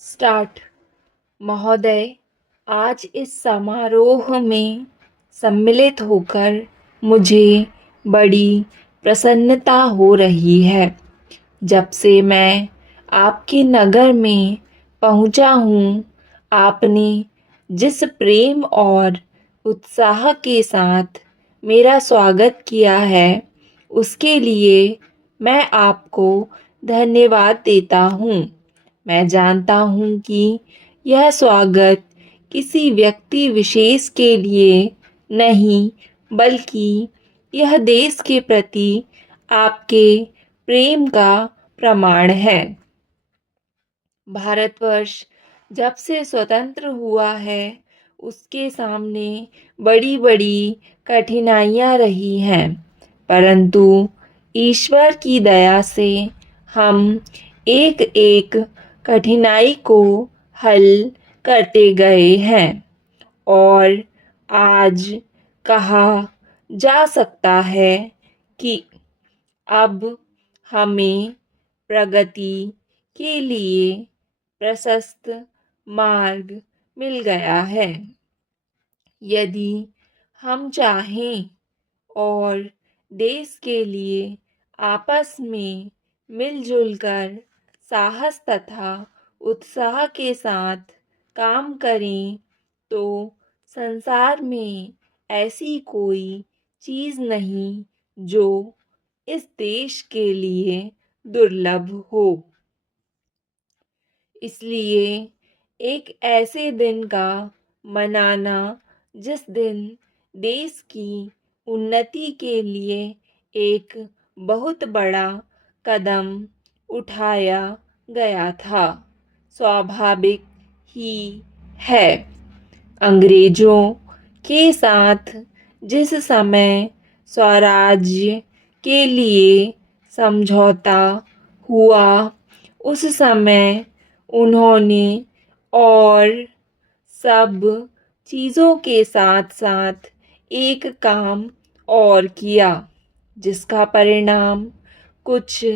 Start. महोदय, आज इस समारोह में सम्मिलित होकर मुझे बड़ी प्रसन्नता हो रही है। जब से मैं आपके नगर में पहुंचा हूं, आपने जिस प्रेम और उत्साह के साथ मेरा स्वागत किया है, उसके लिए मैं आपको धन्यवाद देता हूं। मैं जानता हूं कि यह स्वागत किसी व्यक्ति विशेष के लिए नहीं, बल्कि यह देश के प्रति आपके प्रेम का प्रमाण है। भारतवर्ष जब से स्वतंत्र हुआ है, उसके सामने बड़ी-बड़ी कठिनाइयां रही हैं, परंतु ईश्वर की दया से हम एक-एक कठिनाई को हल करते गए हैं और आज कहा जा सकता है कि अब हमें प्रगति के लिए प्रशस्त मार्ग मिल गया है। यदि हम चाहें और देश के लिए आपस में मिलजुल कर साहस तथा उत्साह के साथ काम करें, तो संसार में ऐसी कोई चीज़ नहीं जो इस देश के लिए दुर्लभ हो। इसलिए एक ऐसे दिन का मनाना जिस दिन देश की उन्नति के लिए एक बहुत बड़ा कदम उठाया गया था, स्वाभाविक ही है। अंग्रेजों के साथ जिस समय स्वराज्य के लिए समझौता हुआ, उस समय उन्होंने और सब चीज़ों के साथ-साथ एक काम और किया, जिसका परिणाम कुछ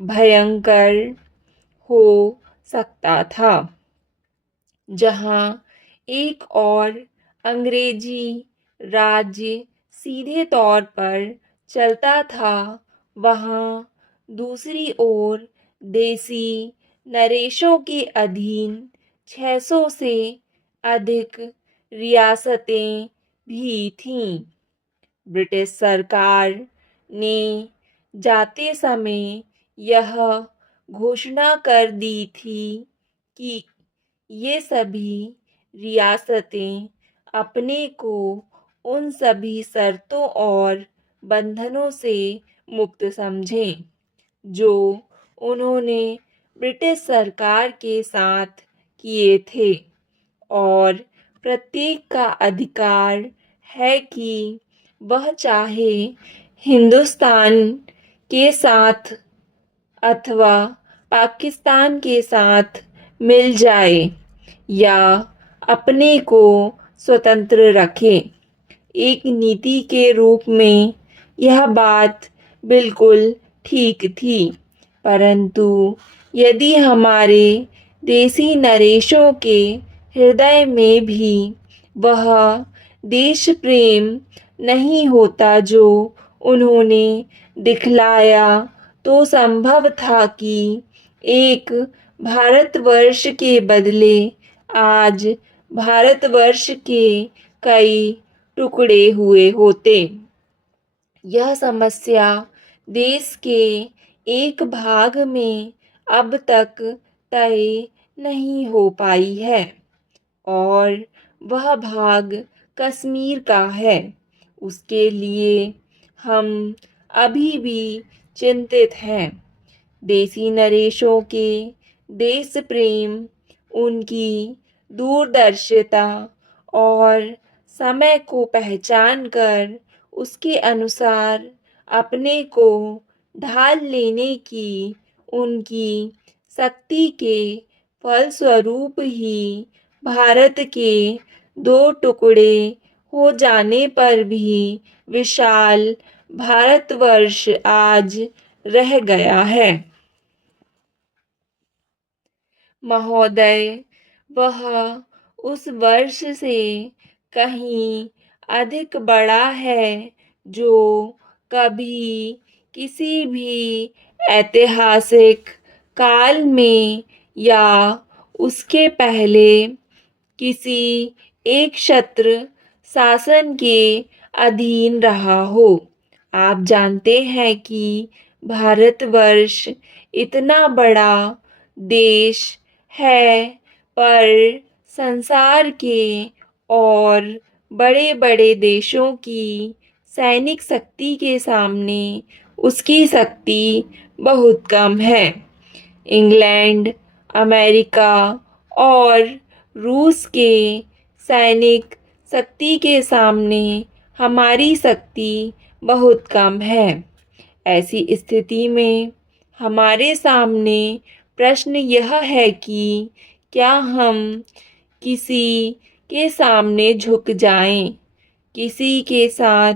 भयंकर हो सकता था। जहां एक और अंग्रेजी राज्य सीधे तौर पर चलता था, वहां दूसरी ओर देसी नरेशों के अधीन 600 से अधिक रियासतें भी थीं। ब्रिटिश सरकार ने जाते समय यह घोषणा कर दी थी कि ये सभी रियासतें अपने को उन सभी शर्तों और बंधनों से मुक्त समझें जो उन्होंने ब्रिटिश सरकार के साथ किए थे, और प्रत्येक का अधिकार है कि वह चाहे हिंदुस्तान के साथ अथवा पाकिस्तान के साथ मिल जाए या अपने को स्वतंत्र रखे। एक नीति के रूप में यह बात बिल्कुल ठीक थी, परंतु यदि हमारे देसी नरेशों के हृदय में भी वह देश प्रेम नहीं होता जो उन्होंने दिखलाया, तो संभव था कि एक भारतवर्ष के बदले आज भारतवर्ष के कई टुकड़े हुए होते। यह समस्या देश के एक भाग में अब तक तय नहीं हो पाई है, और वह भाग कश्मीर का है। उसके लिए हम अभी भी चिंतित हैं। देसी नरेशों के देश प्रेम, उनकी दूरदर्शिता और समय को पहचान कर उसके अनुसार अपने को ढाल लेने की उनकी शक्ति के फलस्वरूप ही भारत के दो टुकड़े हो जाने पर भी विशाल भारतवर्ष आज रह गया है। महोदय, वह उस वर्ष से कहीं अधिक बड़ा है जो कभी किसी भी ऐतिहासिक काल में या उसके पहले किसी एक छत्र शासन के अधीन रहा हो। आप जानते हैं कि भारतवर्ष इतना बड़ा देश है, पर संसार के और बड़े-बड़े देशों की सैनिक शक्ति के सामने उसकी शक्ति बहुत कम है। इंग्लैंड, अमेरिका और रूस के सैनिक शक्ति के सामने हमारी शक्ति बहुत कम है। ऐसी स्थिति में हमारे सामने प्रश्न यह है कि क्या हम किसी के सामने झुक जाएं, किसी के साथ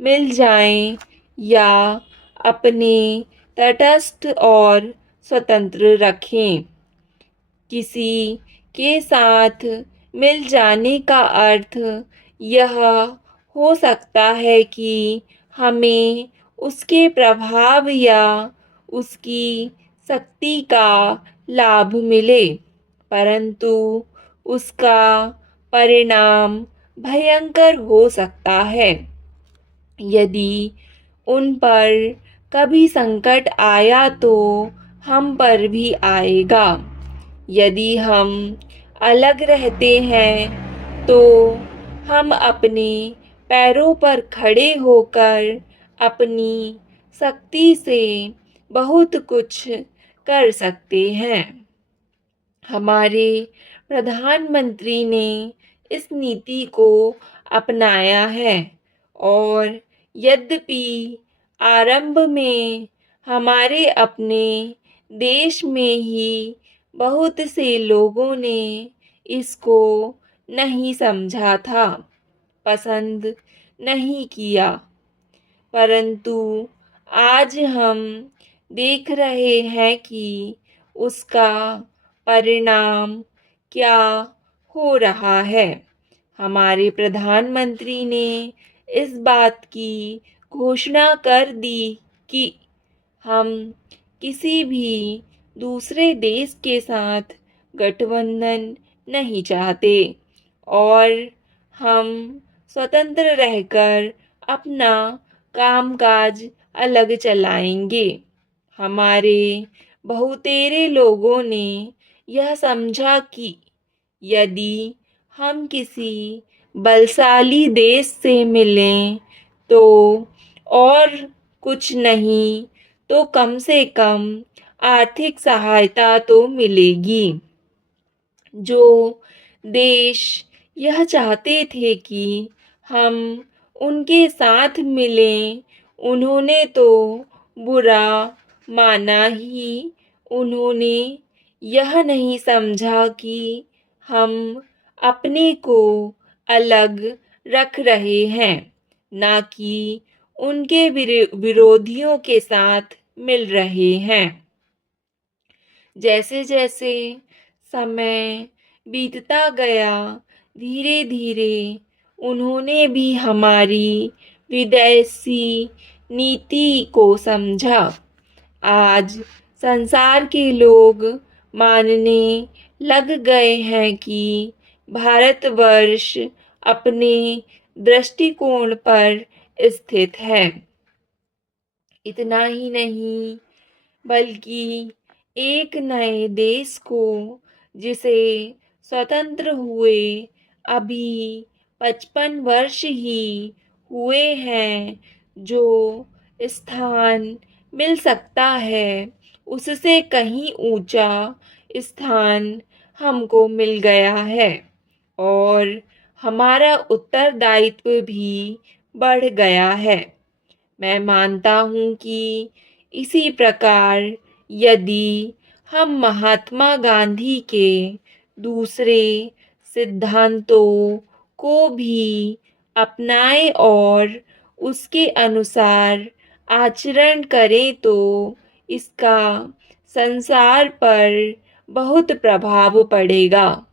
मिल जाएं या अपने तटस्थ और स्वतंत्र रखें। किसी के साथ मिल जाने का अर्थ यह हो सकता है कि हमें उसके प्रभाव या उसकी शक्ति का लाभ मिले, परंतु उसका परिणाम भयंकर हो सकता है। यदि उन पर कभी संकट आया तो हम पर भी आएगा। यदि हम अलग रहते हैं तो हम अपने पैरों पर खड़े होकर अपनी शक्ति से बहुत कुछ कर सकते हैं। हमारे प्रधानमंत्री ने इस नीति को अपनाया है और यद्यपि आरंभ में हमारे अपने देश में ही बहुत से लोगों ने इसको नहीं समझा था, पसंद नहीं किया, परंतु आज हम देख रहे हैं कि उसका परिणाम क्या हो रहा है। हमारे प्रधानमंत्री ने इस बात की घोषणा कर दी कि हम किसी भी दूसरे देश के साथ गठबंधन नहीं चाहते और हम स्वतंत्र रहकर अपना कामकाज अलग चलाएंगे। हमारे बहुतेरे लोगों ने यह समझा कि यदि हम किसी बलशाली देश से मिलें तो और कुछ नहीं तो कम से कम आर्थिक सहायता तो मिलेगी। जो देश यह चाहते थे कि हम उनके साथ मिलें, उन्होंने तो बुरा माना ही। उन्होंने यह नहीं समझा कि हम अपने को अलग रख रहे हैं, ना कि उनके विरोधियों के साथ मिल रहे हैं। जैसे जैसे समय बीतता गया, धीरे धीरे उन्होंने भी हमारी विदेशी नीति को समझा। आज संसार के लोग मानने लग गए हैं कि भारतवर्ष अपने दृष्टिकोण पर स्थित है। इतना ही नहीं, बल्कि एक नए देश को, जिसे स्वतंत्र हुए अभी 55 वर्ष ही हुए हैं, जो स्थान मिल सकता है उससे कहीं ऊंचा स्थान हमको मिल गया है और हमारा उत्तरदायित्व भी बढ़ गया है। मैं मानता हूँ कि इसी प्रकार यदि हम महात्मा गांधी के दूसरे सिद्धांतों को भी अपनाएं और उसके अनुसार आचरण करें तो इसका संसार पर बहुत प्रभाव पड़ेगा।